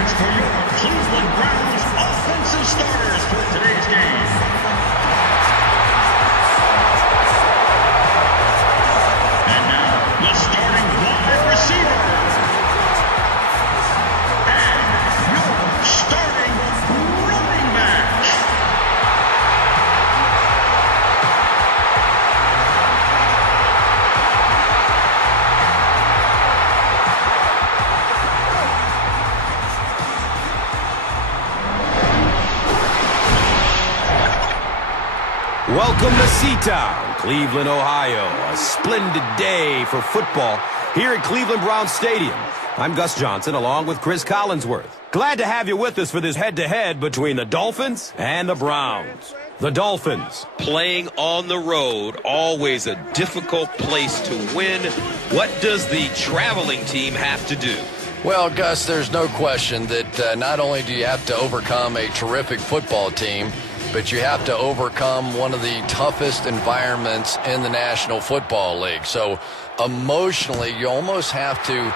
comments for your Cleveland Browns offensive starters for today's game. And now, the starting wide receiver. And your starting running back. Welcome to Seatown, Cleveland, Ohio. A splendid day for football here at Cleveland Browns Stadium. I'm Gus Johnson along with Chris Collinsworth. Glad to have you with us for this head-to-head between the Dolphins and the Browns. The Dolphins playing on the road, always a difficult place to win. What does the traveling team have to do? Well, Gus, there's no question that not only do you have to overcome a terrific football team, but you have to overcome one of the toughest environments in the National Football League. So emotionally, you almost have to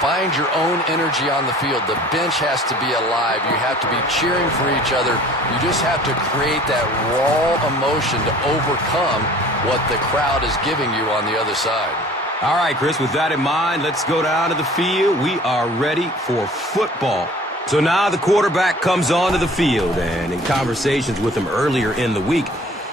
find your own energy on the field. The bench has to be alive. You have to be cheering for each other. You just have to create that raw emotion to overcome what the crowd is giving you on the other side. All right, Chris, with that in mind, let's go down to the field. We are ready for football. So now the quarterback comes onto the field, and in conversations with him earlier in the week,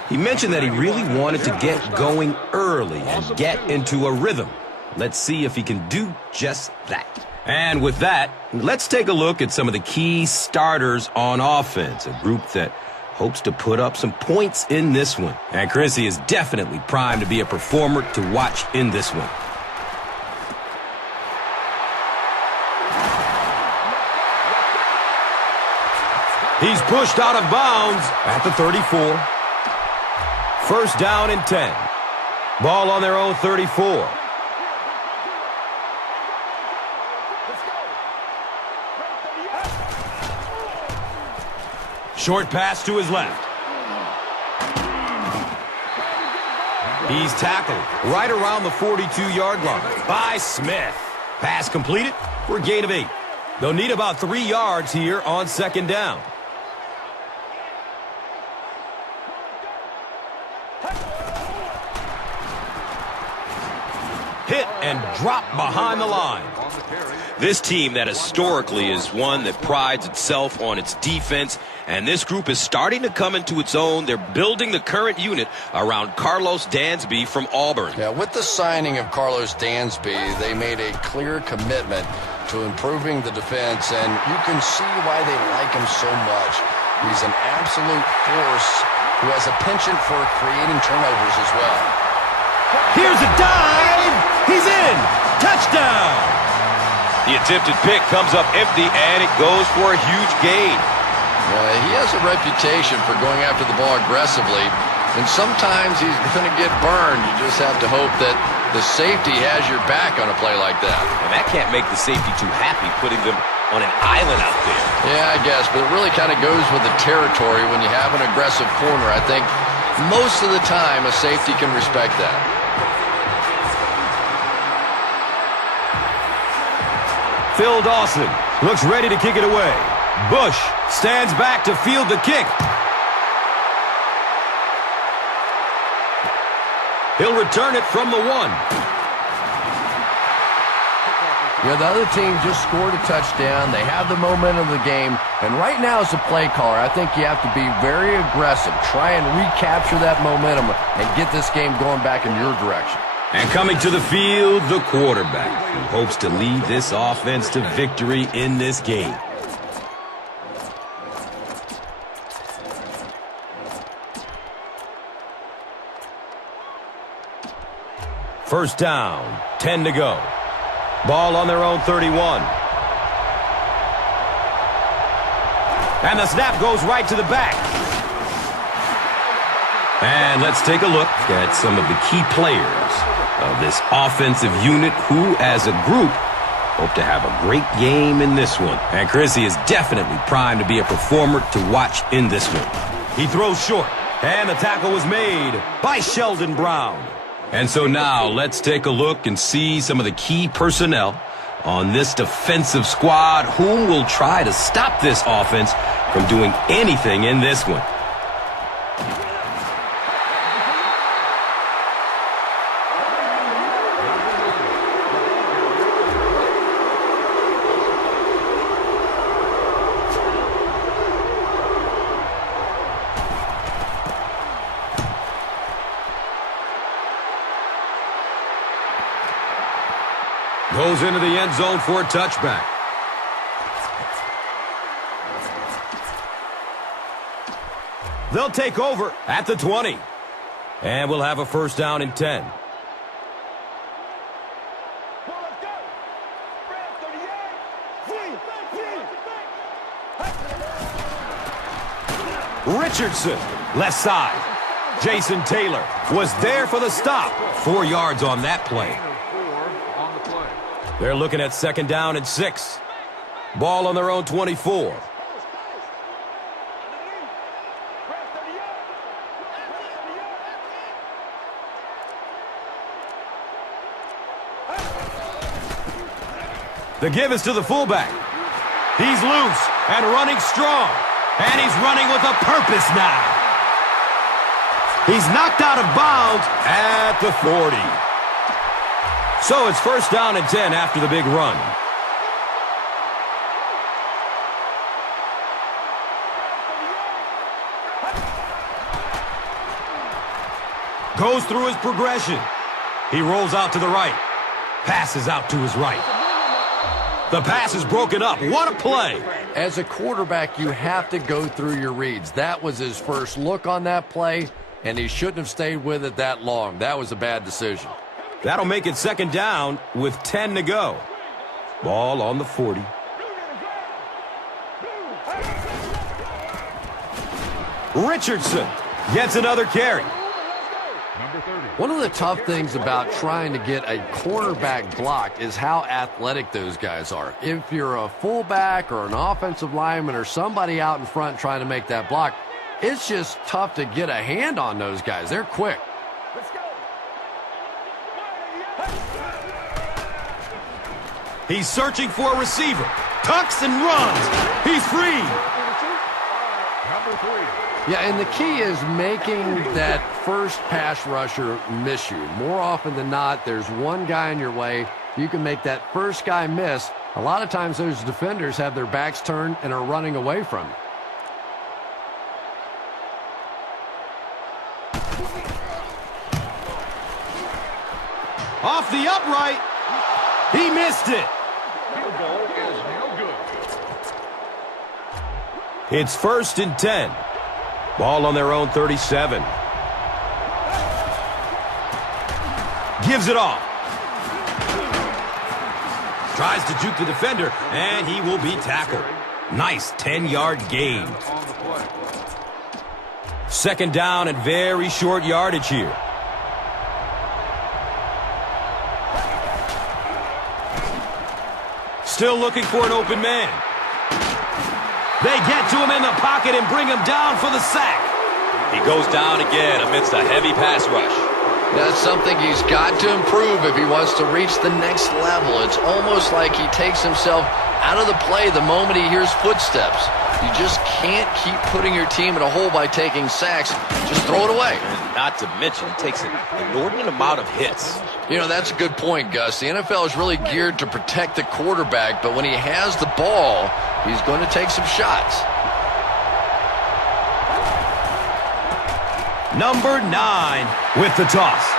he mentioned that he really wanted to get going early and get into a rhythm. Let's see if he can do just that. And with that, let's take a look at some of the key starters on offense, a group that hopes to put up some points in this one. And Chrissy is definitely primed to be a performer to watch in this one. He's pushed out of bounds at the 34. First down and 10. Ball on their own 34. Short pass to his left. He's tackled right around the 42-yard line by Smith. Pass completed for a gain of 8. They'll need about 3 yards here on second down. Hit and drop behind the line. This team that historically is one that prides itself on its defense, and this group is starting to come into its own. They're building the current unit around Carlos Dansby from Auburn. Yeah, with the signing of Carlos Dansby, they made a clear commitment to improving the defense, and you can see why they like him so much. He's an absolute force who has a penchant for creating turnovers as well. Here's a dive. He's in. Touchdown. The attempted pick comes up empty, and it goes for a huge gain. He has a reputation for going after the ball aggressively, and sometimes he's going to get burned. You just have to hope that the safety has your back on a play like that. And that can't make the safety too happy, putting them on an island out there. Yeah, I guess, but it really kind of goes with the territory when you have an aggressive corner. I think most of the time a safety can respect that. Phil Dawson looks ready to kick it away. Bush stands back to field the kick. He'll return it from the 1. Yeah, the other team just scored a touchdown. They have the momentum of the game. And right now as a play caller, I think you have to be very aggressive. Try and recapture that momentum and get this game going back in your direction. And coming to the field, the quarterback, who hopes to lead this offense to victory in this game. First down, 10 to go. Ball on their own 31. And the snap goes right to the back. And let's take a look at some of the key players of this offensive unit who, as a group, hope to have a great game in this one. And Chrissy is definitely primed to be a performer to watch in this one. He throws short, and the tackle was made by Sheldon Brown. And so now let's take a look and see some of the key personnel on this defensive squad. Whom will try to stop this offense from doing anything in this one? Goes into the end zone for a touchback. They'll take over at the 20. And we'll have a first down and 10. Richardson, left side. Jason Taylor was there for the stop. 4 yards on that play. They're looking at second down and 6. Ball on their own 24. The give is to the fullback. He's loose and running strong. And he's running with a purpose now. He's knocked out of bounds at the 40. So it's first down and 10 after the big run. Goes through his progression. He rolls out to the right. Passes out to his right. The pass is broken up. What a play. As a quarterback, you have to go through your reads. That was his first look on that play, and he shouldn't have stayed with it that long. That was a bad decision. That'll make it second down with 10 to go. Ball on the 40. Richardson gets another carry. One of the tough things about trying to get a quarterback blocked is how athletic those guys are. If you're a fullback or an offensive lineman or somebody out in front trying to make that block, it's just tough to get a hand on those guys. They're quick. He's searching for a receiver. Tucks and runs. He's free. Number 3. Yeah, and the key is making that first pass rusher miss you. More often than not, there's one guy in your way. You can make that first guy miss. A lot of times those defenders have their backs turned and are running away from you. Off the upright. He missed it. Field goal is no good. It's first and 10. Ball on their own 37. Gives it off. Tries to juke the defender, and he will be tackled. Nice 10-yard gain. Second down and very short yardage here. Still looking for an open man. They get to him in the pocket and bring him down for the sack. He goes down again amidst a heavy pass rush. That's something he's got to improve if he wants to reach the next level. It's almost like he takes himself out of the play the moment he hears footsteps. You just can't keep putting your team in a hole by taking sacks. Just throw it away. And not to mention, he takes an inordinate amount of hits. You know, that's a good point, Gus. The NFL is really geared to protect the quarterback, but when he has the ball, he's going to take some shots. Number 9 with the toss.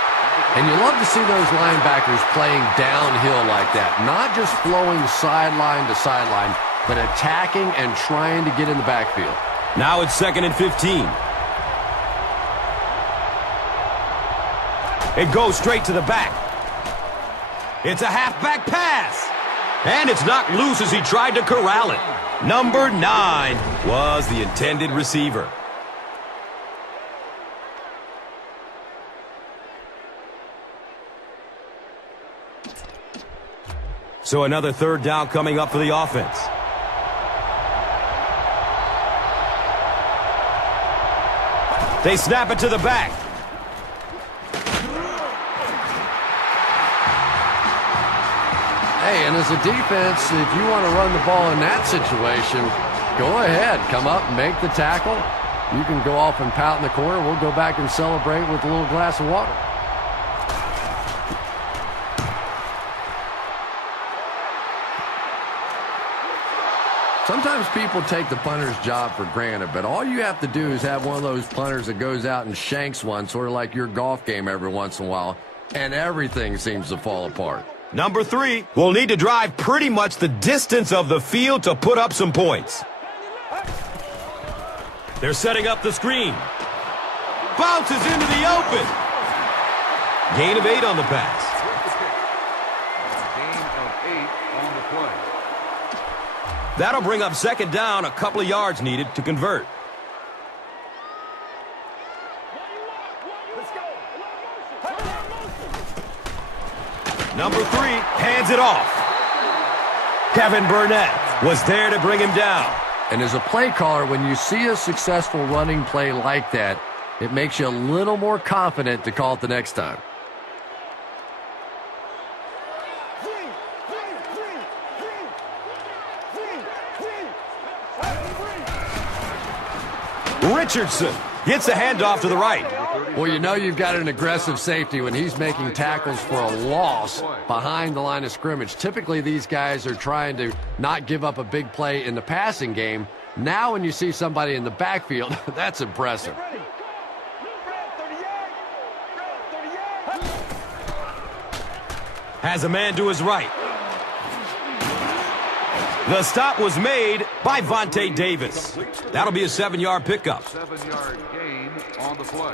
And you love to see those linebackers playing downhill like that. Not just flowing sideline to sideline, but attacking and trying to get in the backfield. Now it's second and 15. It goes straight to the back. It's a halfback pass. And it's knocked loose as he tried to corral it. Number 9 was the intended receiver. So another third down coming up for the offense. They snap it to the back. Hey, and as a defense, if you want to run the ball in that situation, go ahead. Come up and make the tackle. You can go off and pout in the corner. We'll go back and celebrate with a little glass of water. Sometimes people take the punter's job for granted, but all you have to do is have one of those punters that goes out and shanks one, sort of like your golf game every once in a while, and everything seems to fall apart. Number 3 will need to drive pretty much the distance of the field to put up some points. They're setting up the screen. Bounces into the open. Gain of 8 on the pass. Gain of 8 on the play. That'll bring up second down, a couple of yards needed to convert. Number 3 hands it off. Kevin Burnett was there to bring him down. And as a play caller, when you see a successful running play like that, it makes you a little more confident to call it the next time. Richardson gets the handoff to the right. Well, you know you've got an aggressive safety when he's making tackles for a loss behind the line of scrimmage. Typically, these guys are trying to not give up a big play in the passing game. Now, when you see somebody in the backfield, that's impressive. Has a man to his right. The stop was made by Vontae Davis. That'll be a 7-yard pickup. 7-yard gain on the play.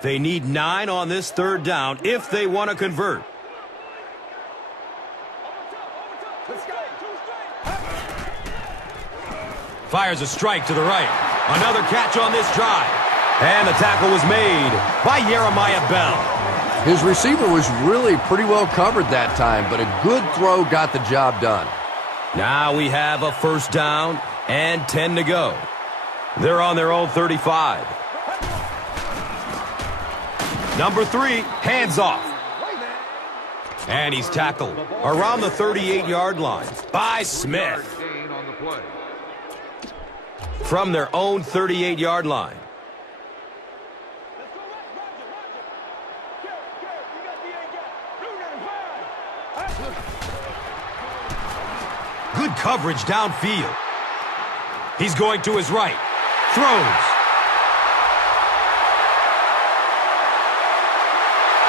They need 9 on this third down if they want to convert. Fires a strike to the right. Another catch on this drive. And the tackle was made by Jeremiah Bell. His receiver was really pretty well covered that time, but a good throw got the job done. Now we have a first down and 10 to go. They're on their own 35. Number 3, hands off. And he's tackled around the 38-yard line by Smith. From their own 38-yard line. Good coverage downfield. He's going to his right. Throws.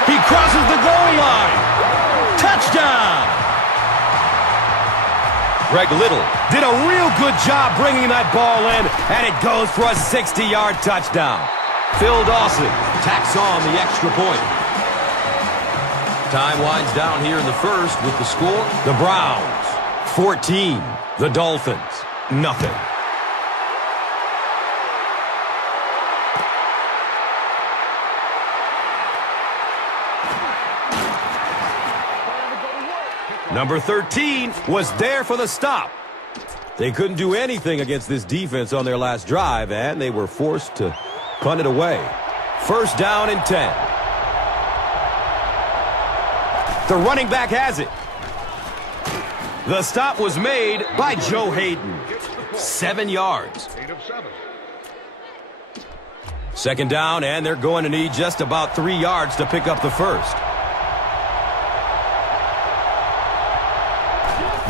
He crosses the goal line. Touchdown. Greg Little did a real good job bringing that ball in, and it goes for a 60-yard touchdown. Phil Dawson tacks on the extra point. Time winds down here in the first with the score. The Browns 14, the Dolphins nothing. Number 13 was there for the stop. They couldn't do anything against this defense on their last drive, and they were forced to punt it away. First down and 10. The running back has it. The stop was made by Joe Hayden. 7 yards. Second down, and they're going to need just about 3 yards to pick up the first.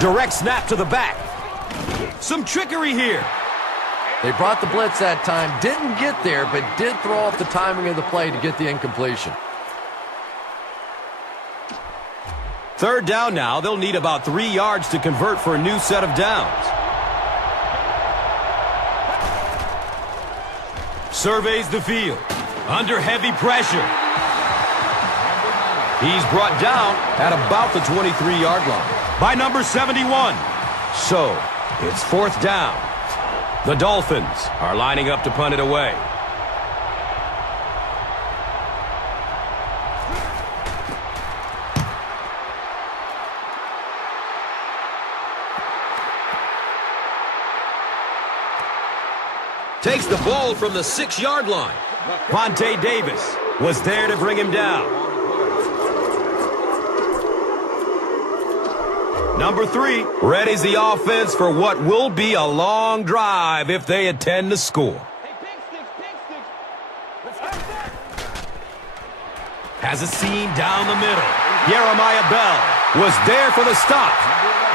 Direct snap to the back. Some trickery here. They brought the blitz that time, didn't get there, but did throw off the timing of the play to get the incompletion. Third down now. They'll need about 3 yards to convert for a new set of downs. Surveys the field. Under heavy pressure. He's brought down at about the 23-yard line by number 71. So, it's fourth down. The Dolphins are lining up to punt it away. Takes the ball from the 6-yard line. Vontae Davis was there to bring him down. Number 3 readies the offense for what will be a long drive if they intend to score. Has a seam down the middle. Jeremiah Bell was there for the stop.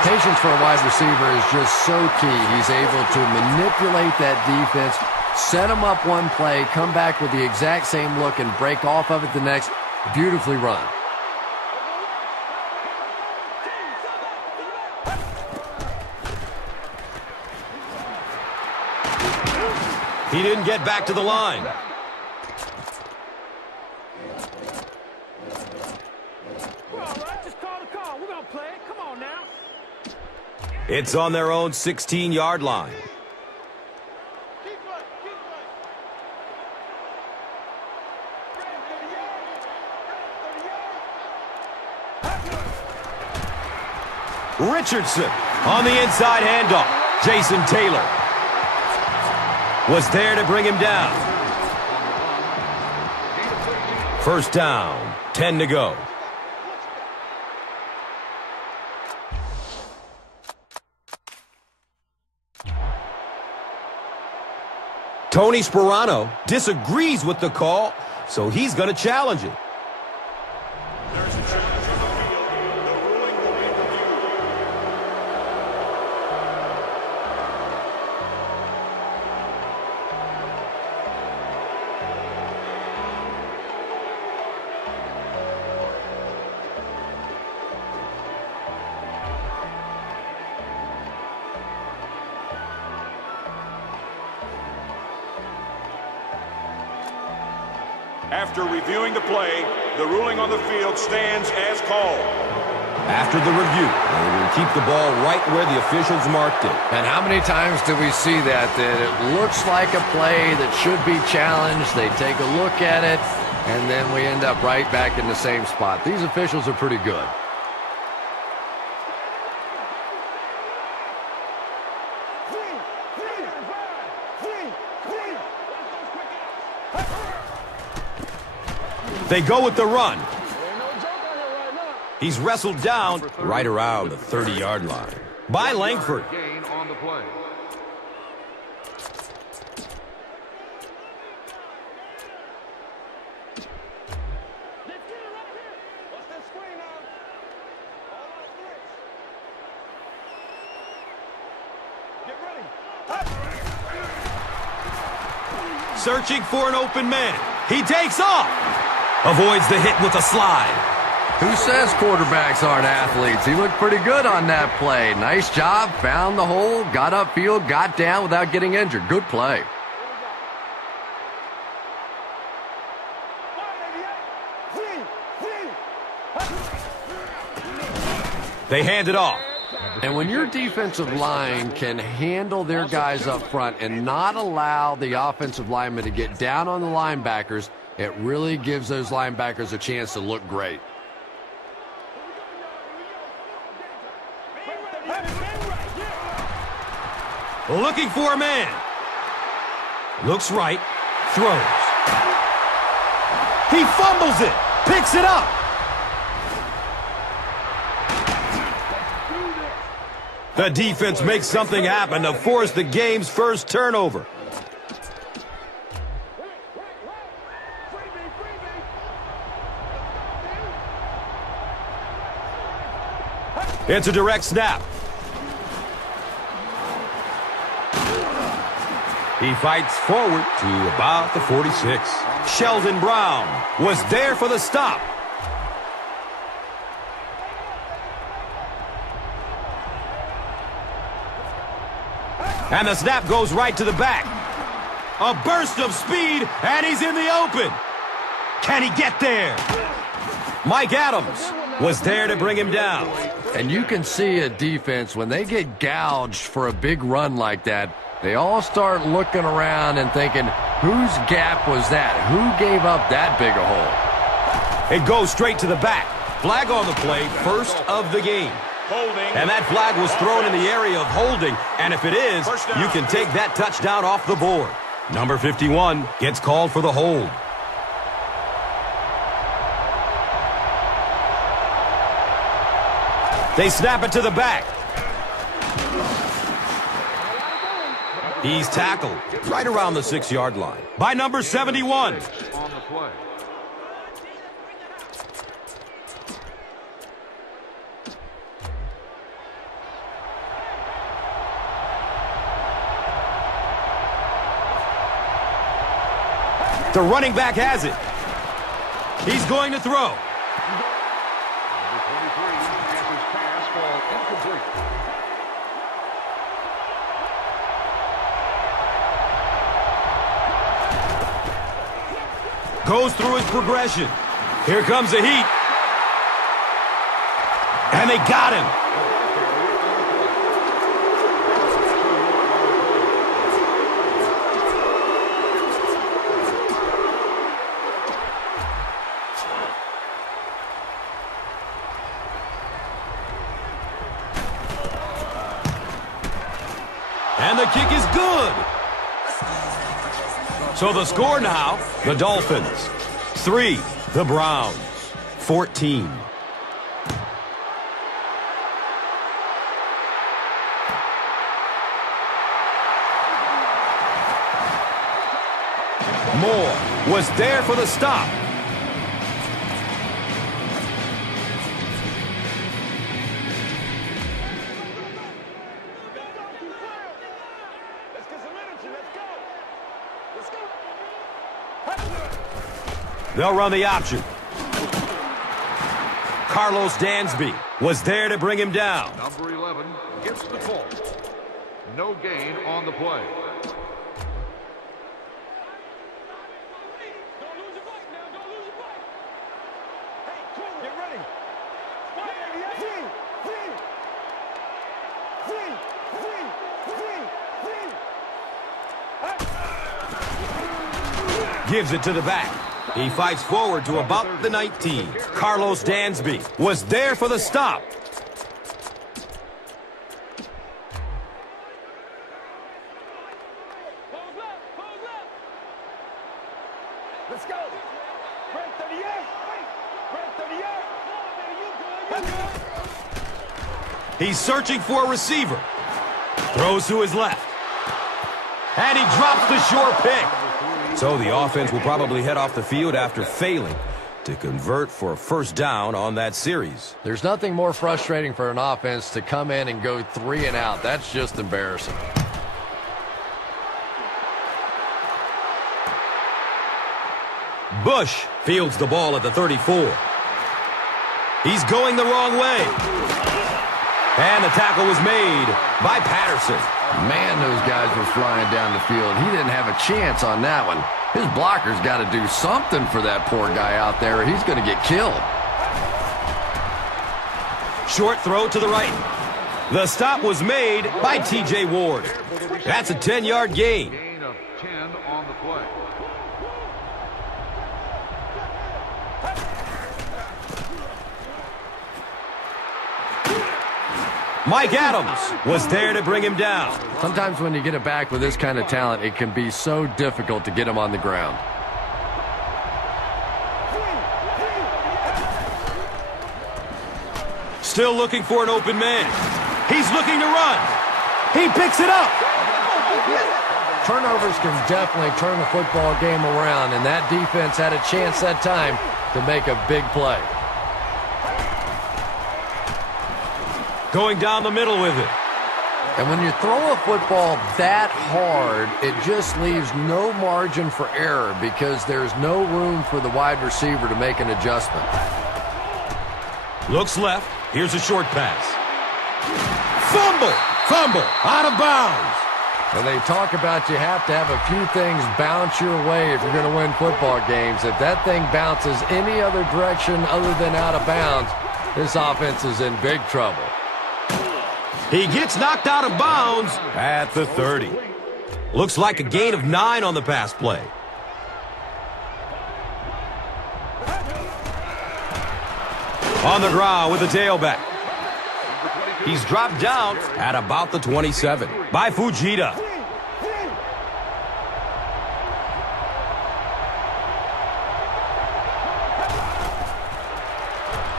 Patience for a wide receiver is just so key. He's able to manipulate that defense, set them up one play, come back with the exact same look, and break off of it the next. Beautifully run. He didn't get back to the line. It's on their own 16-yard line. Richardson on the inside handoff. Jason Taylor was there to bring him down. First down, 10 to go. Tony Sperano disagrees with the call, so he's going to challenge it. After reviewing the play, the ruling on the field stands as called. After the review, they will keep the ball right where the officials marked it. And how many times do we see that it looks like a play that should be challenged, they take a look at it, and then we end up right back in the same spot. These officials are pretty good. They go with the run. He's wrestled down right around the 30-yard line by Langford. Gain on the play. Searching for an open man. He takes off. Avoids the hit with a slide. Who says quarterbacks aren't athletes? He looked pretty good on that play. Nice job, found the hole, got upfield, got down without getting injured. Good play. They hand it off. And when your defensive line can handle their guys up front and not allow the offensive linemen to get down on the linebackers, it really gives those linebackers a chance to look great. Looking for a man. Looks right. Throws. He fumbles it. Picks it up. The defense makes something happen to force the game's first turnover. It's a direct snap. He fights forward to about the 46. Sheldon Brown was there for the stop. And the snap goes right to the back. A burst of speed, and he's in the open. Can he get there? Mike Adams was there to bring him down. And you can see a defense, when they get gouged for a big run like that, they all start looking around and thinking, whose gap was that? Who gave up that big a hole? It goes straight to the back. Flag on the play, first of the game. Holding. And that flag was thrown in the area of holding. And if it is, you can take that touchdown off the board. Number 51 gets called for the hold. They snap it to the back. He's tackled right around the 6-yard line by number 71. On the play. The running back has it. He's going to throw. Number 23 gets his pass fall incomplete. Goes through his progression. Here comes the heat. And they got him. And the kick is good. So the score now, the Dolphins 3, the Browns 14. Moore was there for the stop. They'll run the option. Carlos Dansby was there to bring him down. Number 11 gets the ball. No gain on the play. Get ready. Gives it to the back. He fights forward to about the 19. Carlos Dansby was there for the stop. Let's go. Brand 38. Brand 38. He's searching for a receiver. Throws to his left. And he drops the short pick. So the offense will probably head off the field after failing to convert for a first down on that series. There's nothing more frustrating for an offense to come in and go 3 and out. That's just embarrassing. Bush fields the ball at the 34. He's going the wrong way. And the tackle was made by Patterson. Man, those guys were flying down the field. He didn't have a chance on that one. His blocker's got to do something for that poor guy out there, or he's going to get killed. Short throw to the right. The stop was made by T.J. Ward. That's a 10-yard gain. Gain of 10 on the play. Mike Adams was there to bring him down. Sometimes when you get it back with this kind of talent, it can be so difficult to get him on the ground. Still looking for an open man. He's looking to run. He picks it up. Turnovers can definitely turn the football game around, and that defense had a chance that time to make a big play. Going down the middle with it. And when you throw a football that hard, it just leaves no margin for error because there's no room for the wide receiver to make an adjustment. Looks left. Here's a short pass. Fumble, out of bounds. And they talk about you have to have a few things bounce your way if you're going to win football games. If that thing bounces any other direction other than out of bounds, this offense is in big trouble. He gets knocked out of bounds at the 30. Looks like a gain of 9 on the pass play. On the ground with the tailback. He's dropped down at about the 27 by Fujita.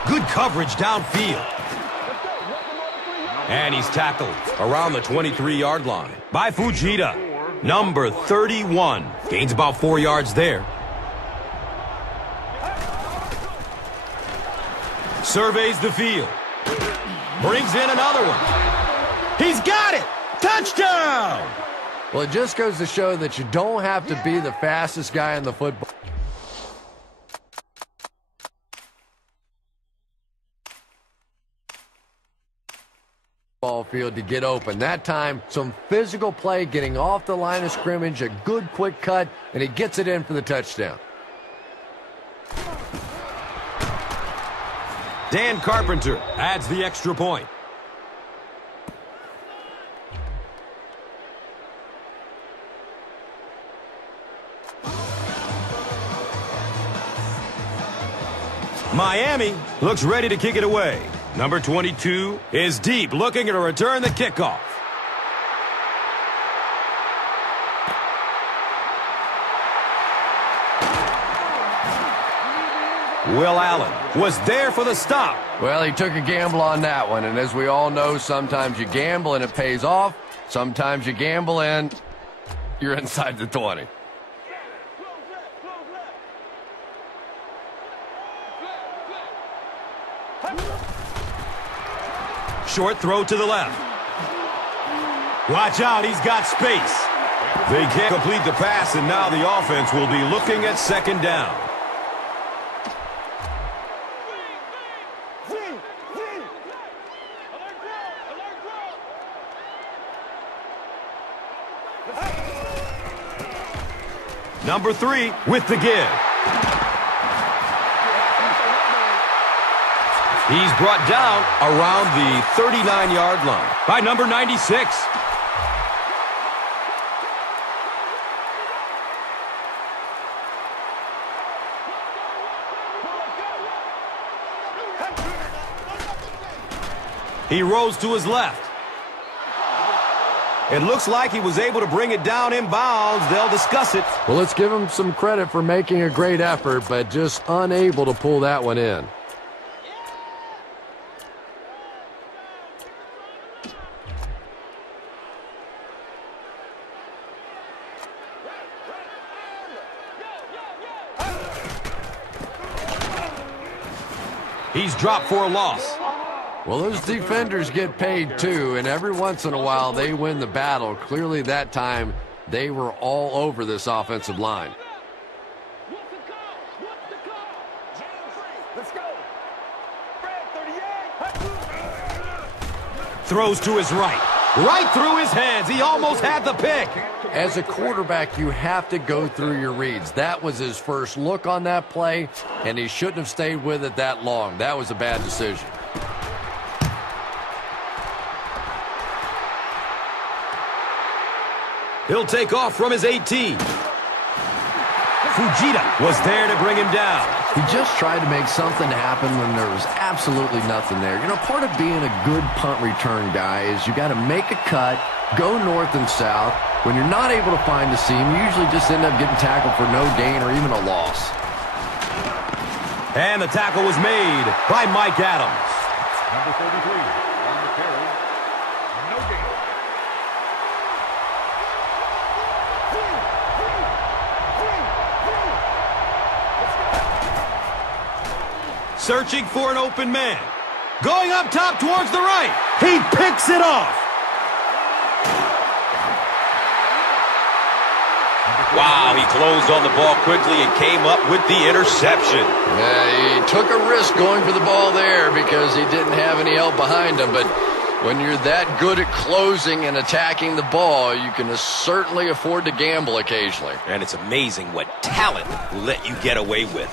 Good coverage downfield. And he's tackled around the 23-yard line by Fujita, number 31. Gains about 4 yards there. Surveys the field. Brings in another one. He's got it! Touchdown! Well, it just goes to show that you don't have to be the fastest guy in the football field to get open. That time, some physical play, getting off the line of scrimmage, a good quick cut, and he gets it in for the touchdown. Dan Carpenter adds the extra point. Miami looks ready to kick it away. Number 22 is deep, looking to return the kickoff. Will Allen was there for the stop. Well, he took a gamble on that one, and as we all know, sometimes you gamble and it pays off. Sometimes you gamble and you're inside the 20. Short throw to the left. Watch out, he's got space. They can't complete the pass, and now the offense will be looking at second down. Number 3 with the give. He's brought down around the 39-yard line by number 96. He rolls to his left. It looks like he was able to bring it down in bounds. They'll discuss it. Well, let's give him some credit for making a great effort, but just unable to pull that one in. He's dropped for a loss. Well, those defenders get paid too, and every once in a while they win the battle. Clearly that time they were all over this offensive line. Throws to his right through his hands. He almost had the pick. As a quarterback, you have to go through your reads. That was his first look on that play, and he shouldn't have stayed with it that long. That was a bad decision. He'll take off from his 18. Fujita was there to bring him down. He just tried to make something happen when there was absolutely nothing there. You know, part of being a good punt return guy is you got to make a cut, go north and south. When you're not able to find the seam, you usually just end up getting tackled for no gain or even a loss. And the tackle was made by Mike Adams. Number 33 on the carry. No gain. Searching for an open man. Going up top towards the right. He picks it off. Wow, he closed on the ball quickly and came up with the interception. Yeah, he took a risk going for the ball there because he didn't have any help behind him. But when you're that good at closing and attacking the ball, you can certainly afford to gamble occasionally. And it's amazing what talent will let you get away with.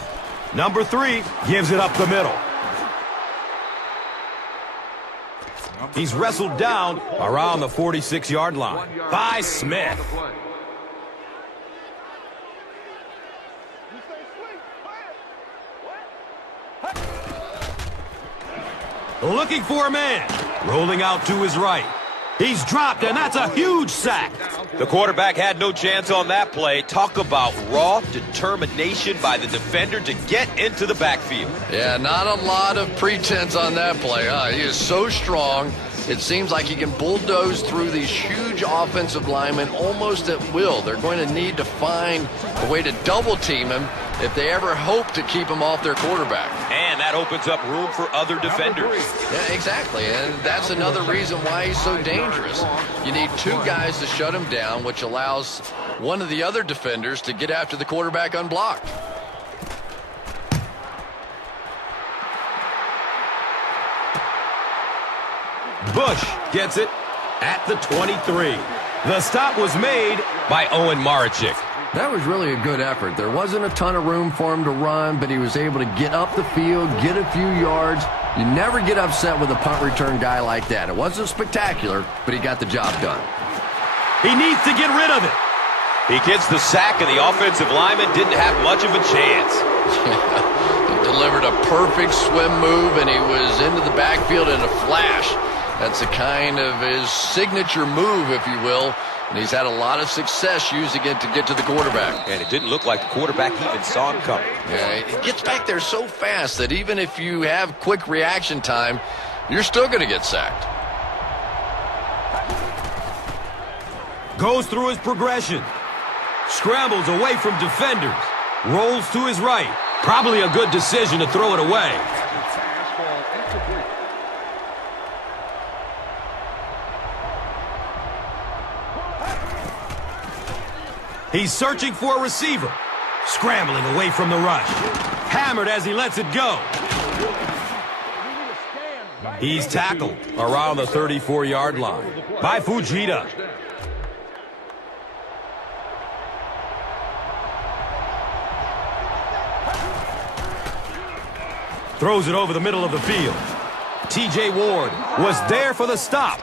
Number 3 gives it up the middle. He's wrestled down around the 46-yard line by Smith. Looking for a man. Rolling out to his right. He's dropped, and that's a huge sack. The quarterback had no chance on that play. Talk about raw determination by the defender to get into the backfield. Yeah, not a lot of pretense on that play. He is so strong, it seems like he can bulldoze through these huge offensive linemen almost at will. They're going to need to find a way to double team him if they ever hope to keep him off their quarterback. And that opens up room for other defenders. Yeah, exactly, and that's another reason why he's so dangerous. You need two guys to shut him down, which allows one of the other defenders to get after the quarterback unblocked. Bush gets it at the 23. The stop was made by Owen Marachik. That was really a good effort. There wasn't a ton of room for him to run, but he was able to get up the field, get a few yards. You never get upset with a punt return guy like that. It wasn't spectacular, but he got the job done. He needs to get rid of it. He gets the sack, and the offensive lineman didn't have much of a chance. He delivered a perfect swim move, and he was into the backfield in a flash. That's a kind of his signature move, if you will. And he's had a lot of success using it to get to the quarterback. And it didn't look like the quarterback even saw him coming. Yeah, it gets back there so fast that even if you have quick reaction time, you're still going to get sacked. Goes through his progression. Scrambles away from defenders. Rolls to his right. Probably a good decision to throw it away. He's searching for a receiver. Scrambling away from the rush. Hammered as he lets it go. He's tackled around the 34-yard line by Fujita. Throws it over the middle of the field. T.J. Ward was there for the stop.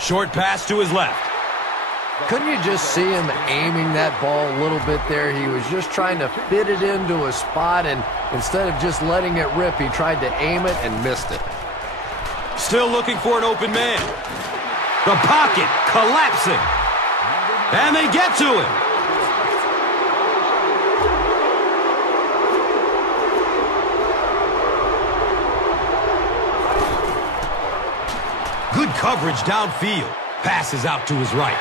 Short pass to his left. Couldn't you just see him aiming that ball a little bit there? He was just trying to fit it into a spot, and instead of just letting it rip, he tried to aim it and missed it. Still looking for an open man. The pocket collapsing. And they get to him. Good coverage downfield. Passes out to his right.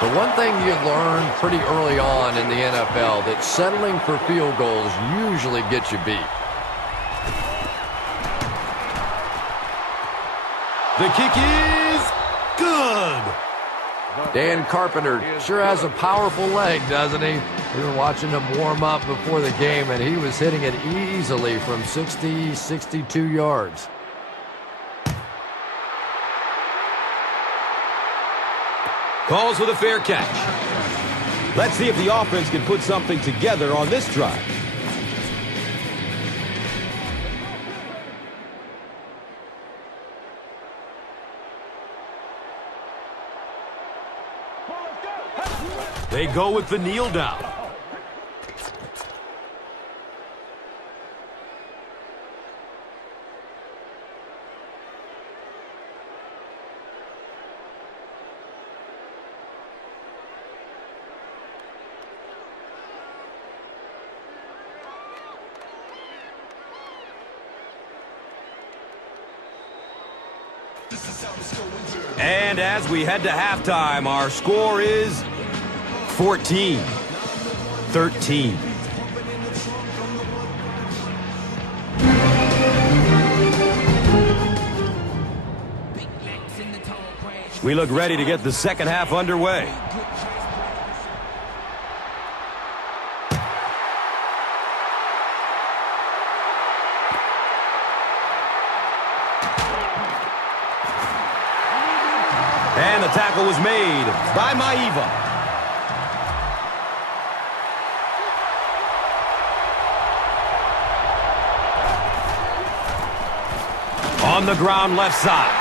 The one thing you learn pretty early on in the NFL, that settling for field goals usually gets you beat. The kick is good. Dan Carpenter sure has a powerful leg, doesn't he? We were watching him warm up before the game, and he was hitting it easily from 60, 62 yards. Calls for the fair catch. Let's see if the offense can put something together on this drive. They go with the kneel down. And as we head to halftime, our score is 14-13. We look ready to get the second half underway. And the tackle was made by Maiva. On the ground left side.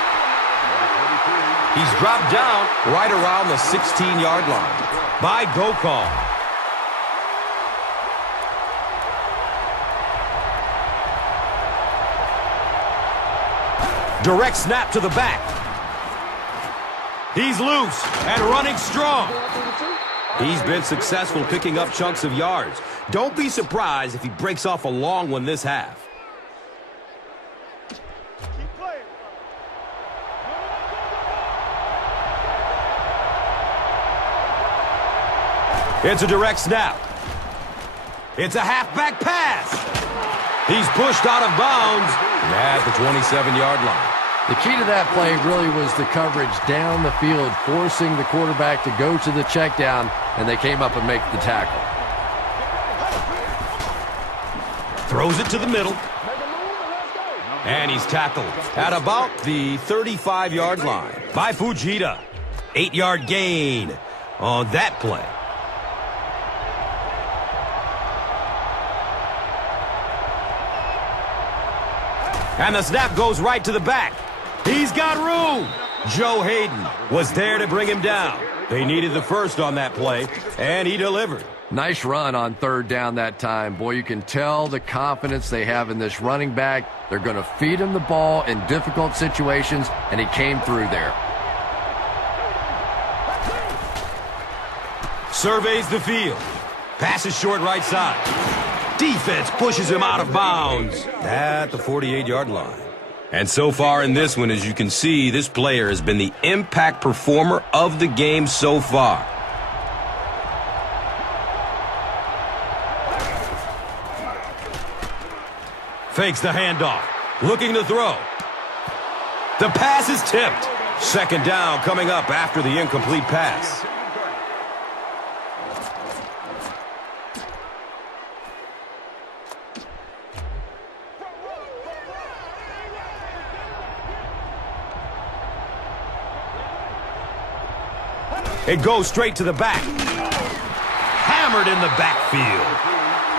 He's dropped down right around the 16-yard line by Gokal. Direct snap to the back. He's loose and running strong. He's been successful picking up chunks of yards. Don't be surprised if he breaks off a long one this half. It's a direct snap. It's a halfback pass. He's pushed out of bounds at the 27-yard line. The key to that play really was the coverage down the field, forcing the quarterback to go to the check down, and they came up and make the tackle. Throws it to the middle. And he's tackled at about the 35-yard line by Fujita. 8-yard gain on that play. And the snap goes right to the back. He's got room. Joe Hayden was there to bring him down. They needed the first on that play, and he delivered. Nice run on third down that time. Boy, you can tell the confidence they have in this running back. They're going to feed him the ball in difficult situations, and he came through there. Surveys the field. Passes short right side. Defense pushes him out of bounds at the 48-yard line. And so far in this one, as you can see, this player has been the impact performer of the game so far. Fakes the handoff. Looking to throw. The pass is tipped. Second down coming up after the incomplete pass. It goes straight to the back. Hammered in the backfield.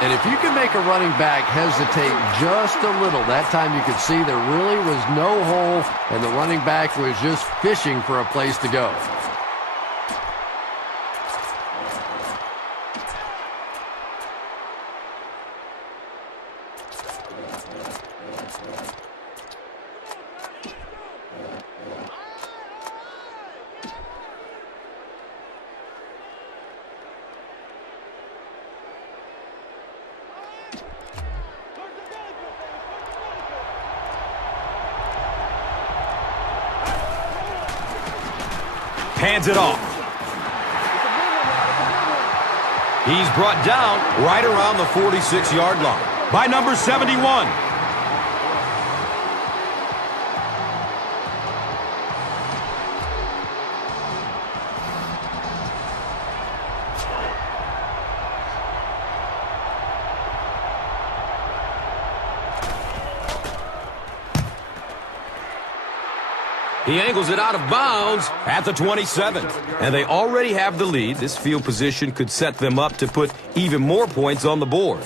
And if you can make a running back hesitate just a little, that time you could see there really was no hole, and the running back was just fishing for a place to go. Hands it off. He's brought down right around the 46-yard line by number 71. He angles it out of bounds at the 27. And they already have the lead. This field position could set them up to put even more points on the board.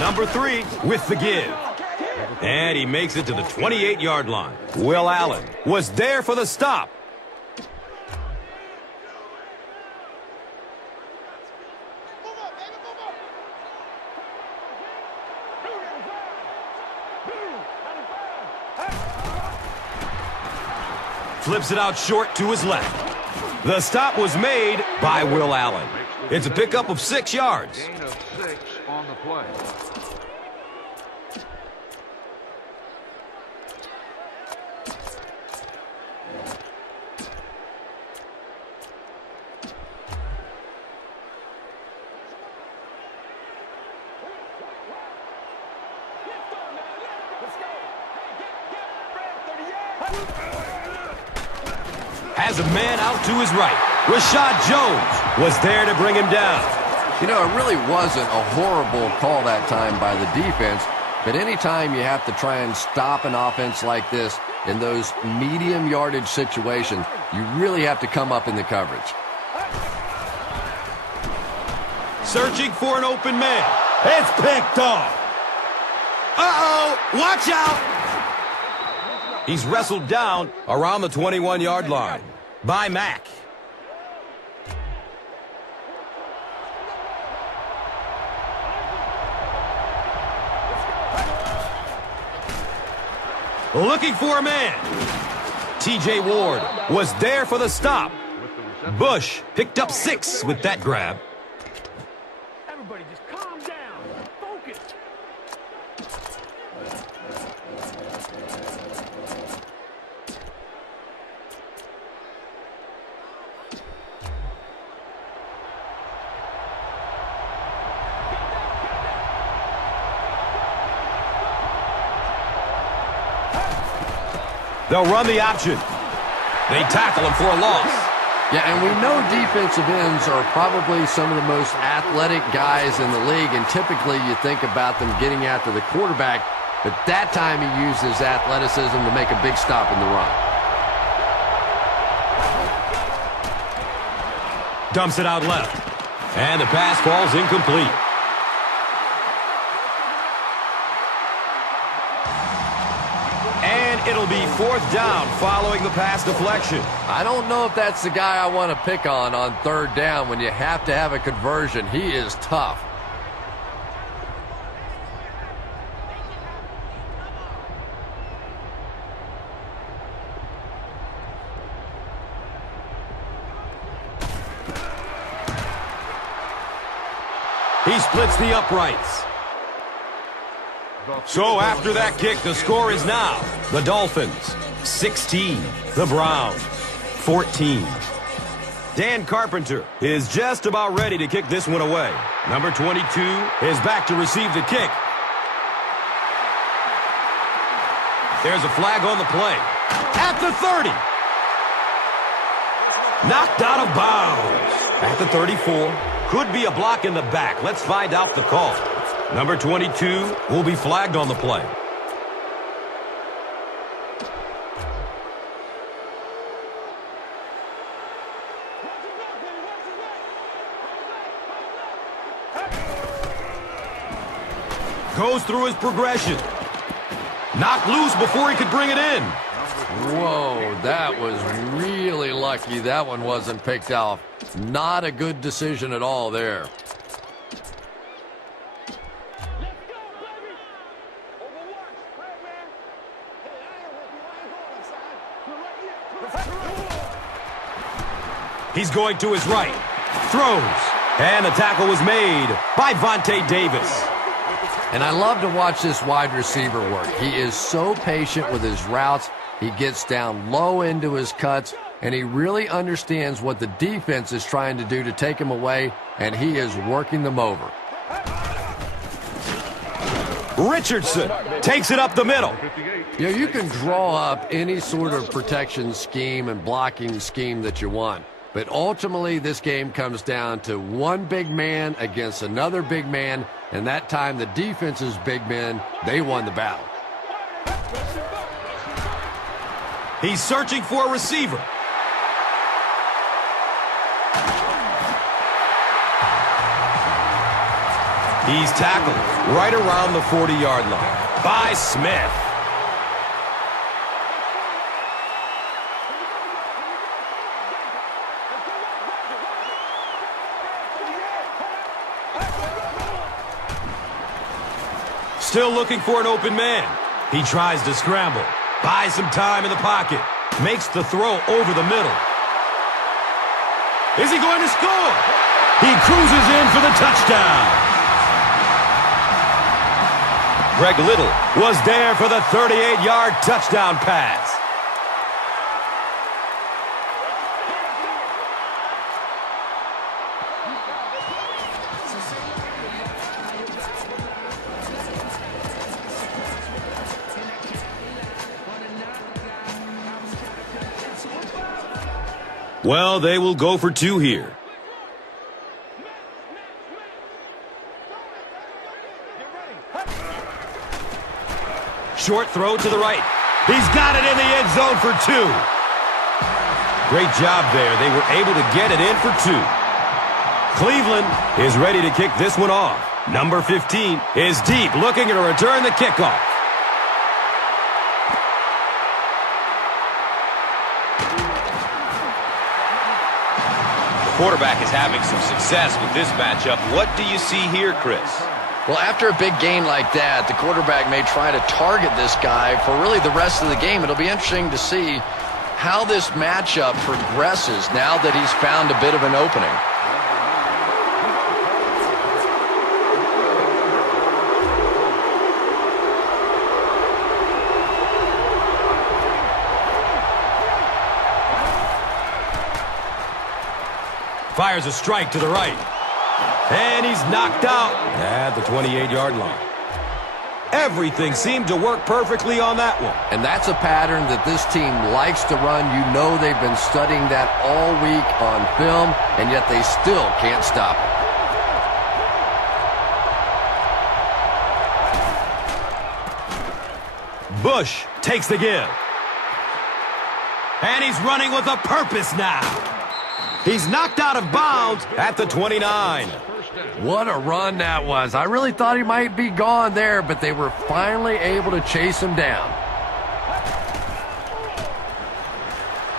Number 3 with the give. And he makes it to the 28-yard line. Will Allen was there for the stop. Flips it out short to his left. The stop was made by Will Allen. It's a pickup of 6 yards. Gain of 6 on the play. Has a man out to his right. Rashad Jones was there to bring him down. You know, it really wasn't a horrible call that time by the defense, but anytime you have to try and stop an offense like this in those medium yardage situations, you really have to come up in the coverage. Searching for an open man. It's picked off. Uh-oh, watch out. He's wrestled down around the 21-yard line by Mack. Looking for a man. T.J. Ward was there for the stop. Bush picked up 6 with that grab. Everybody just calm down. Focus. They'll run the option. They tackle him for a loss. Yeah, and we know defensive ends are probably some of the most athletic guys in the league, and typically you think about them getting after the quarterback, but that time he used his athleticism to make a big stop in the run. Dumps it out left. And the pass falls incomplete. And it'll be 4th down following the pass deflection. I don't know if that's the guy I want to pick on 3rd down when you have to have a conversion. He is tough. He splits the uprights. So after that kick, the score is now the Dolphins 16, the Browns 14. Dan Carpenter is just about ready to kick this one away. Number 22 is back to receive the kick. There's a flag on the play. At the 30. Knocked out of bounds. At the 34. Could be a block in the back. Let's find out the call. Number 22 will be flagged on the play. Goes through his progression. Knocked loose before he could bring it in. Whoa, that was really lucky that one wasn't picked off. Not a good decision at all there. He's going to his right. Throws. And the tackle was made by Vontae Davis. And I love to watch this wide receiver work. He is so patient with his routes. He gets down low into his cuts, and he really understands what the defense is trying to do to take him away, and he is working them over. Richardson takes it up the middle. You know, you can draw up any sort of protection scheme and blocking scheme that you want, but ultimately this game comes down to one big man against another big man, and that time the defense's big men, they won the battle. He's searching for a receiver. He's tackled right around the 40-yard line by Smith. Still looking for an open man. He tries to scramble. Buys some time in the pocket. Makes the throw over the middle. Is he going to score? He cruises in for the touchdown. Greg Little was there for the 38-yard touchdown pass. Well, they will go for 2 here. Short throw to the right. He's got it in the end zone for 2. Great job there. They were able to get it in for 2. Cleveland is ready to kick this one off. Number 15 is deep, looking to return the kickoff. quarterback is having some success with this matchup. What do you see here, Chris? Well, after a big gain like that, the quarterback may try to target this guy for really the rest of the game. It'll be interesting to see how this matchup progresses now that he's found a bit of an opening. Fires a strike to the right. And he's knocked out at the 28-yard line. Everything seemed to work perfectly on that one. And that's a pattern that this team likes to run. You know they've been studying that all week on film, and yet they still can't stop it. Bush takes the give. And he's running with a purpose now. He's knocked out of bounds at the 29. What a run that was. I really thought he might be gone there, but they were finally able to chase him down.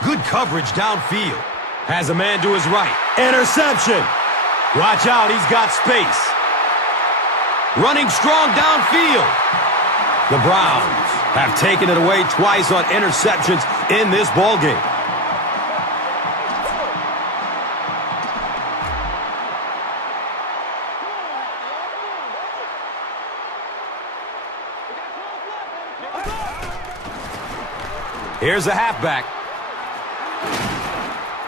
Good coverage downfield. Has a man to his right. Interception. Watch out, he's got space. Running strong downfield. The Browns have taken it away twice on interceptions in this ballgame. Here's a halfback.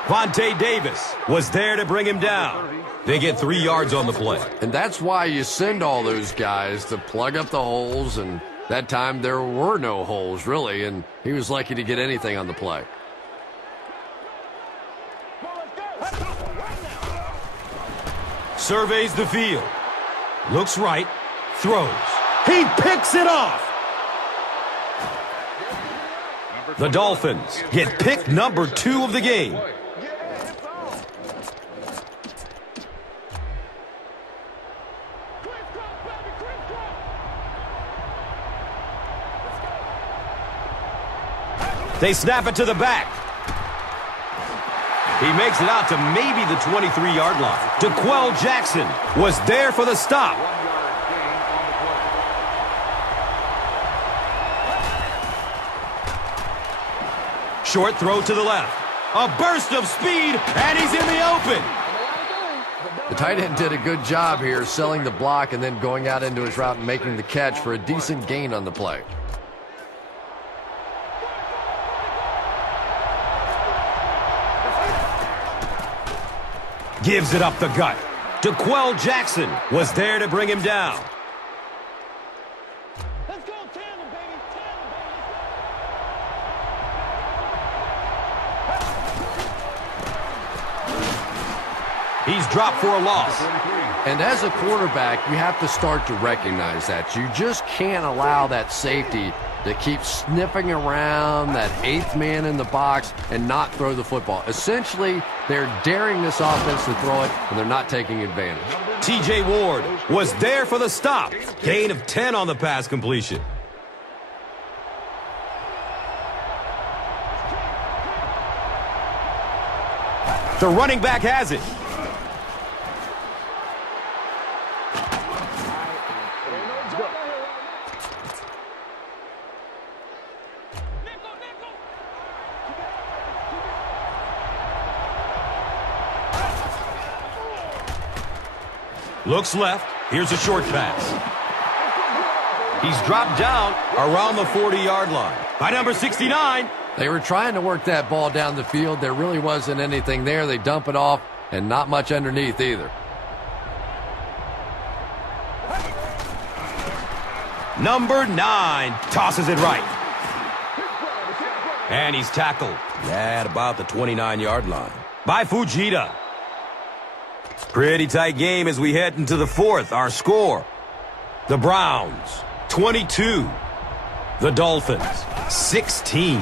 Vontae Davis was there to bring him down. They get 3 yards on the play. And that's why you send all those guys to plug up the holes, and that time there were no holes, really, and he was lucky to get anything on the play. Surveys the field. Looks right. Throws. He picks it off. The Dolphins get pick number 2 of the game. They snap it to the back. He makes it out to maybe the 23-yard line. DeQuell Jackson was there for the stop. Short throw to the left. A burst of speed, and he's in the open. The tight end did a good job here selling the block and then going out into his route and making the catch for a decent gain on the play. Gives it up the gut. DeQuell Jackson was there to bring him down. Let's go, Tannehill, baby. He's dropped for a loss. And as a quarterback, you have to start to recognize that. You just can't allow that safety to keep sniffing around that 8th man in the box and not throw the football. Essentially, they're daring this offense to throw it, and they're not taking advantage. T.J. Ward was there for the stop. Gain of 10 on the pass completion. The running back has it. Looks left. Here's a short pass. He's dropped down around the 40-yard line. By number 69. They were trying to work that ball down the field. There really wasn't anything there. They dump it off, and not much underneath either. Number 9 tosses it right. And he's tackled at about the 29-yard line by Fujita. Pretty tight game as we head into the 4th. Our score, the Browns, 22. The Dolphins, 16.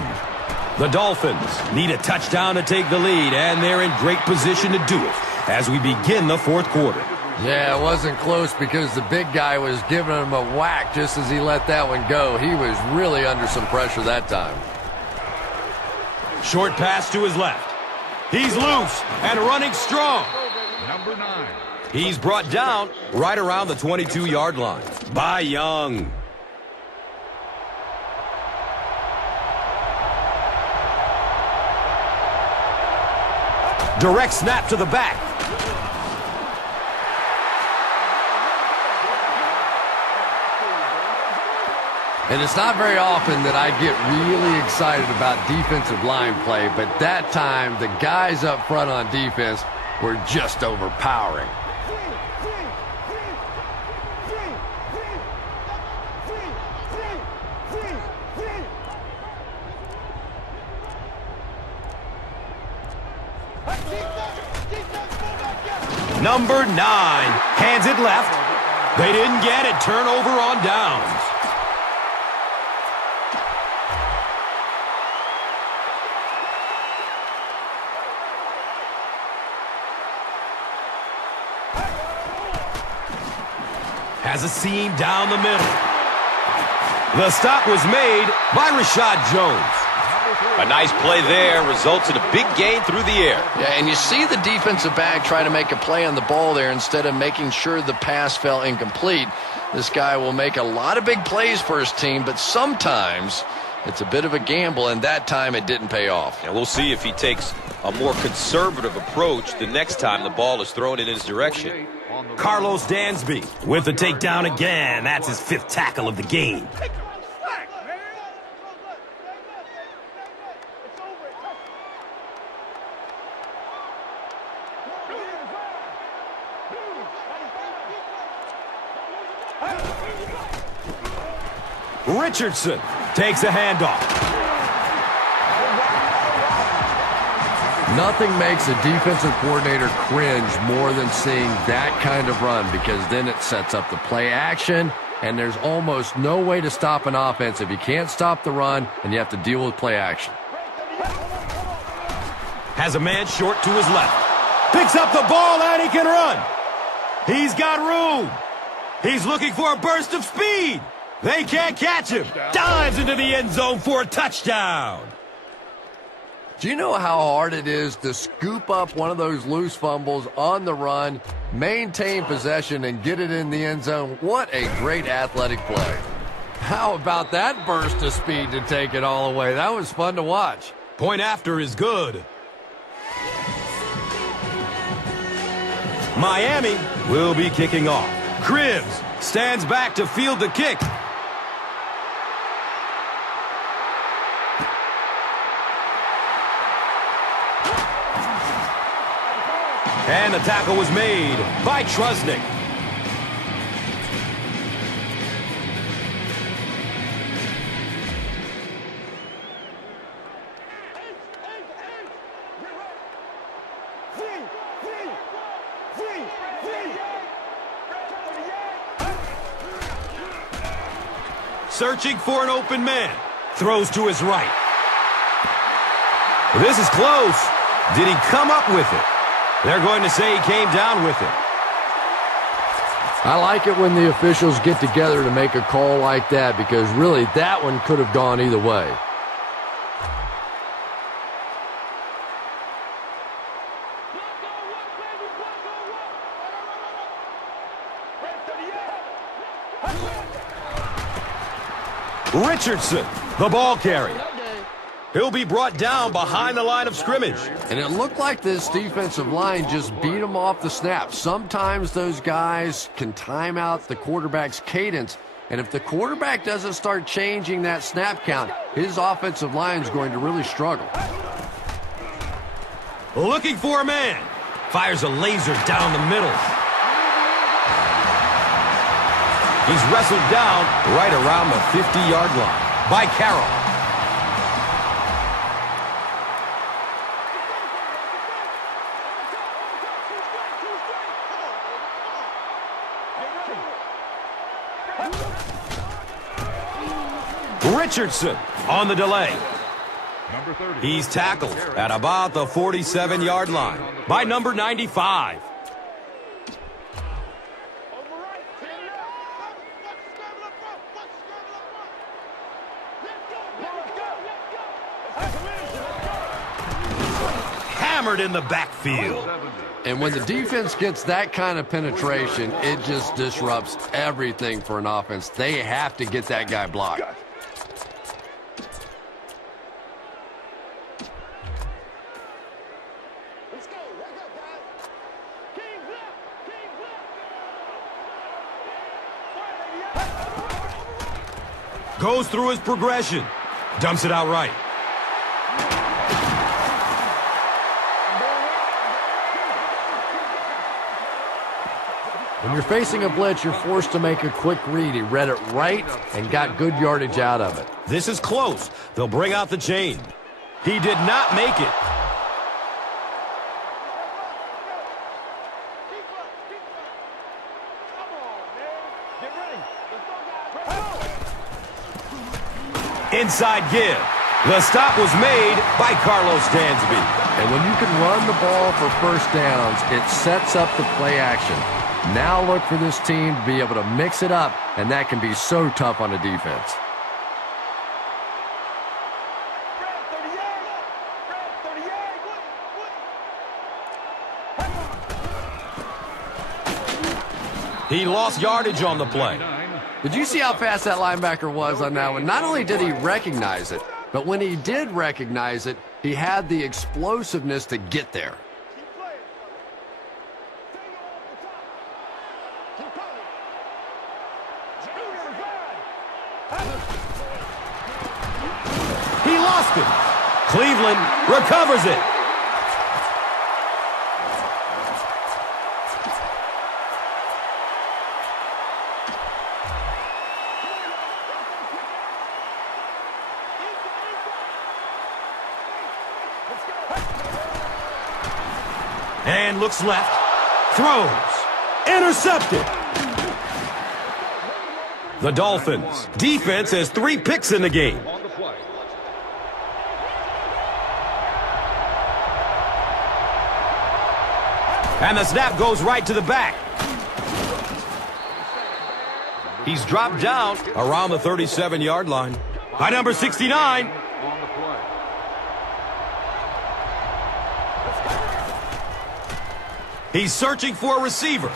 The Dolphins need a touchdown to take the lead, and they're in great position to do it as we begin the 4th quarter. Yeah, it wasn't close because the big guy was giving him a whack just as he let that one go. He was really under some pressure that time. Short pass to his left. He's loose and running strong. Number 9. He's brought down right around the 22-yard line by Young. Direct snap to the back. And it's not very often that I get really excited about defensive line play, but that time the guys up front on defense were just overpowering. Number 9 hands it left. They didn't get it. Turnover on downs. Has a seam down the middle. The stop was made by Rashad Jones. A nice play there results in a big gain through the air. Yeah, and you see the defensive back try to make a play on the ball there instead of making sure the pass fell incomplete. This guy will make a lot of big plays for his team, but sometimes it's a bit of a gamble, and that time it didn't pay off. And we'll see if he takes a more conservative approach the next time the ball is thrown in his direction. Carlos Dansby with the takedown again. That's his 5th tackle of the game. Richardson takes a handoff. Nothing makes a defensive coordinator cringe more than seeing that kind of run, because then it sets up the play action, and there's almost no way to stop an offense if you can't stop the run and you have to deal with play action. Has a man short to his left. Picks up the ball and he can run. He's got room. He's looking for a burst of speed. They can't catch him. Dives into the end zone for a touchdown. Do you know how hard it is to scoop up one of those loose fumbles on the run, maintain possession, and get it in the end zone? What a great athletic play. How about that burst of speed to take it all away? That was fun to watch. Point after is good. Miami will be kicking off. Cribbs stands back to field the kick. And the tackle was made by Trusnick. Searching for an open man. Throws to his right. This is close. Did he come up with it? They're going to say he came down with it. I like it when the officials get together to make a call like that, because really that one could have gone either way. Richardson, the ball carrier. He'll be brought down behind the line of scrimmage. And it looked like this defensive line just beat him off the snap. Sometimes those guys can time out the quarterback's cadence, and if the quarterback doesn't start changing that snap count, his offensive line is going to really struggle. Looking for a man. Fires a laser down the middle. He's wrestled down right around the 50-yard line by Carroll. Richardson on the delay. He's tackled at about the 47-yard line by number 95. hammered in the backfield. And when the defense gets that kind of penetration, it just disrupts everything for an offense. They have to get that guy blocked. Goes through his progression. Dumps it out right. When you're facing a blitz, you're forced to make a quick read. He read it right and got good yardage out of it. This is close. They'll bring out the chain. He did not make it. Inside give. The stop was made by Carlos Dansby. And when you can run the ball for first downs, it sets up the play action. Now look for this team to be able to mix it up, and that can be so tough on a defense. He lost yardage on the play. Did you see how fast that linebacker was on that one? Not only did he recognize it, but when he did recognize it, he had the explosiveness to get there. He lost it. Cleveland recovers it. And looks left. Throws. Intercepted. The Dolphins defense has 3 picks in the game. And the snap goes right to the back. He's dropped down around the 37-yard line by number 69. He's searching for a receiver.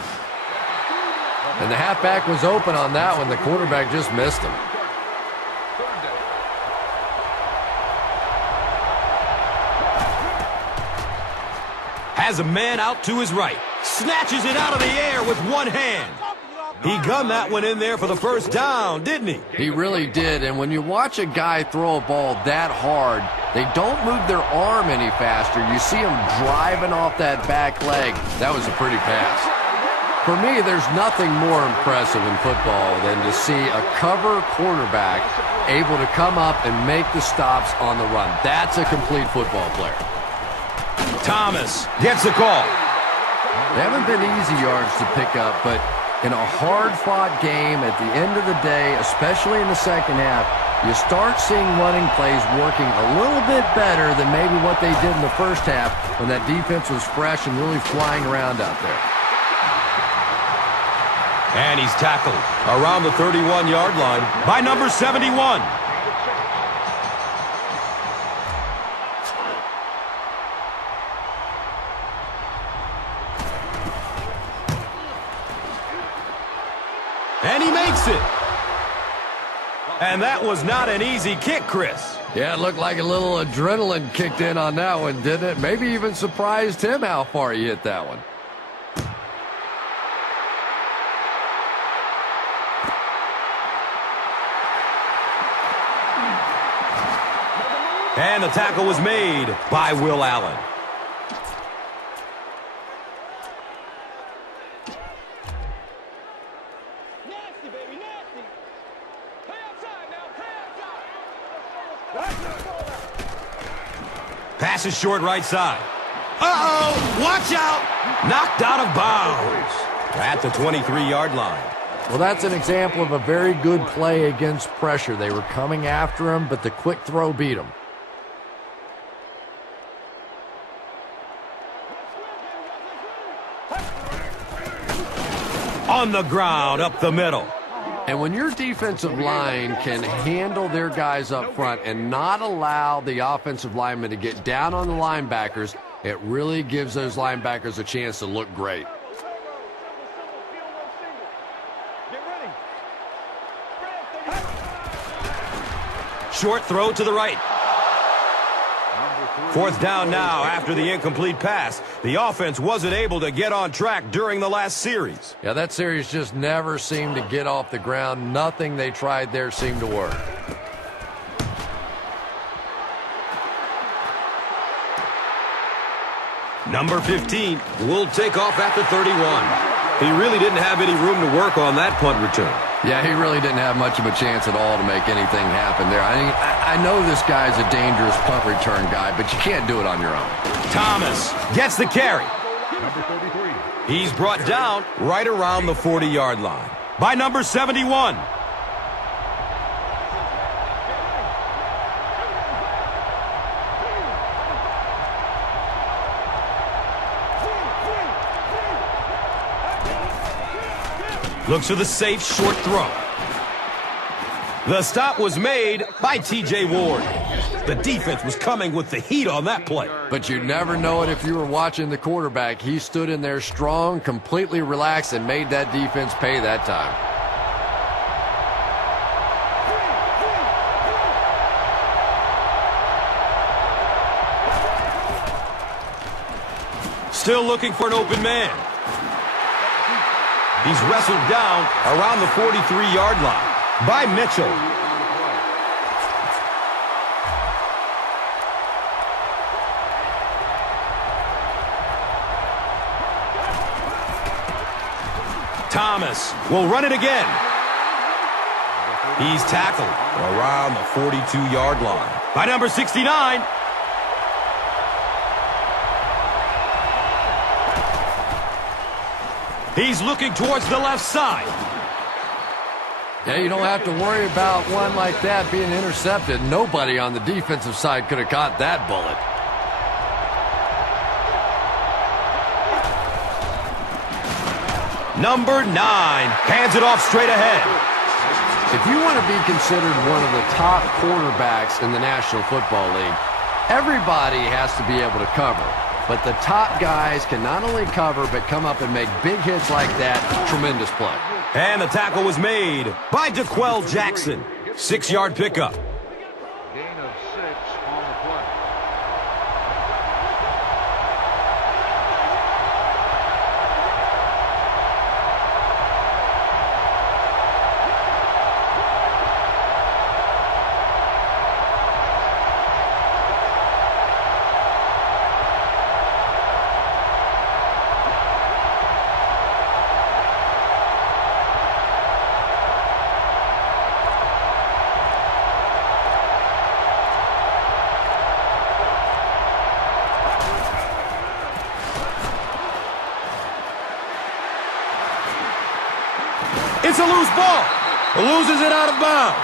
And the halfback was open on that one. The quarterback just missed him. Has a man out to his right. Snatches it out of the air with one hand. He gunned that one in there for the first down, didn't he? He really did. And when you watch a guy throw a ball that hard, they don't move their arm any faster. You see him driving off that back leg. That was a pretty pass. For me, there's nothing more impressive in football than to see a cover quarterback able to come up and make the stops on the run. That's a complete football player. Thomas gets the call. They haven't been easy yards to pick up, but in a hard-fought game at the end of the day, especially in the second half, you start seeing running plays working a little bit better than maybe what they did in the first half when that defense was fresh and really flying around out there. And he's tackled around the 31-yard line by number 71. And he makes it. And that was not an easy kick, Chris. Yeah, it looked like a little adrenaline kicked in on that one, didn't it? Maybe even surprised him how far he hit that one. And the tackle was made by Will Allen. Nasty, baby, nasty. Play outside now, play outside. Pass is short right side. Uh-oh, watch out. Knocked out of bounds at the 23-yard line. Well, that's an example of a very good play against pressure. They were coming after him, but the quick throw beat him. On the ground, up the middle. And when your defensive line can handle their guys up front and not allow the offensive linemen to get down on the linebackers, It really gives those linebackers a chance to look great. Short throw to the right. Fourth down now after the incomplete pass. The offense wasn't able to get on track during the last series. Yeah, that series just never seemed to get off the ground. Nothing they tried there seemed to work. Number 15 will take off at the 31. He really didn't have any room to work on that punt return. Yeah, he really didn't have much of a chance at all to make anything happen there. I mean, I know this guy's a dangerous punt return guy, but you can't do it on your own. Thomas gets the carry. Number 33. He's brought down right around the 40-yard line by number 71. Looks for the safe short throw. The stop was made by T.J. Ward. The defense was coming with the heat on that play. But you never know it if you were watching the quarterback. He stood in there strong, completely relaxed, and made that defense pay that time. Still looking for an open man. He's wrestled down around the 43-yard line by Mitchell. Thomas will run it again. He's tackled around the 42-yard line by number 69. He's looking towards the left side. Yeah, you don't have to worry about one like that being intercepted. Nobody on the defensive side could have caught that bullet. Number 9 hands it off straight ahead. If you want to be considered one of the top quarterbacks in the National Football League, everybody has to be able to cover. But the top guys can not only cover, but come up and make big hits like that. Tremendous play. And the tackle was made by DeQuell Jackson. 6-yard pickup. Gain of 6 on the play. It's a loose ball. Loses it out of bounds.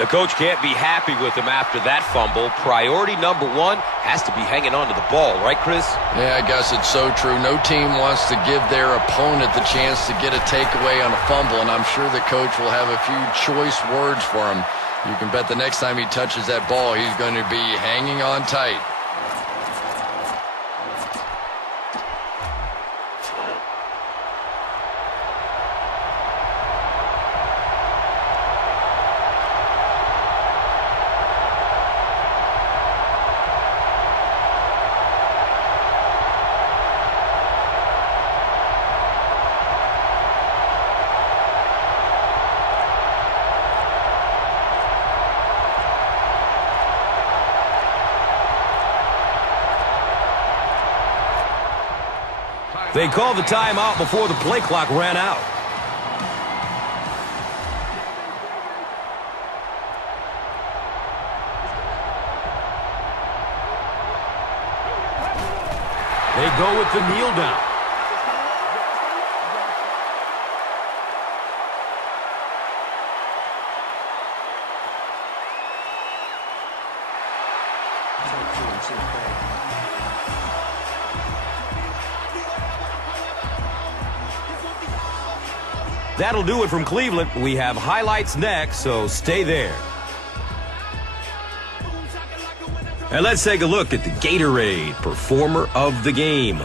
The coach can't be happy with him after that fumble. Priority number 1 has to be hanging on to the ball, right, Chris? Yeah, I guess it's so true. No team wants to give their opponent the chance to get a takeaway on a fumble, and I'm sure the coach will have a few choice words for him. You can bet the next time he touches that ball, he's going to be hanging on tight. They called the timeout before the play clock ran out. They go with the kneel down. That'll do it from Cleveland. We have highlights next, so stay there. And let's take a look at the Gatorade Performer of the Game.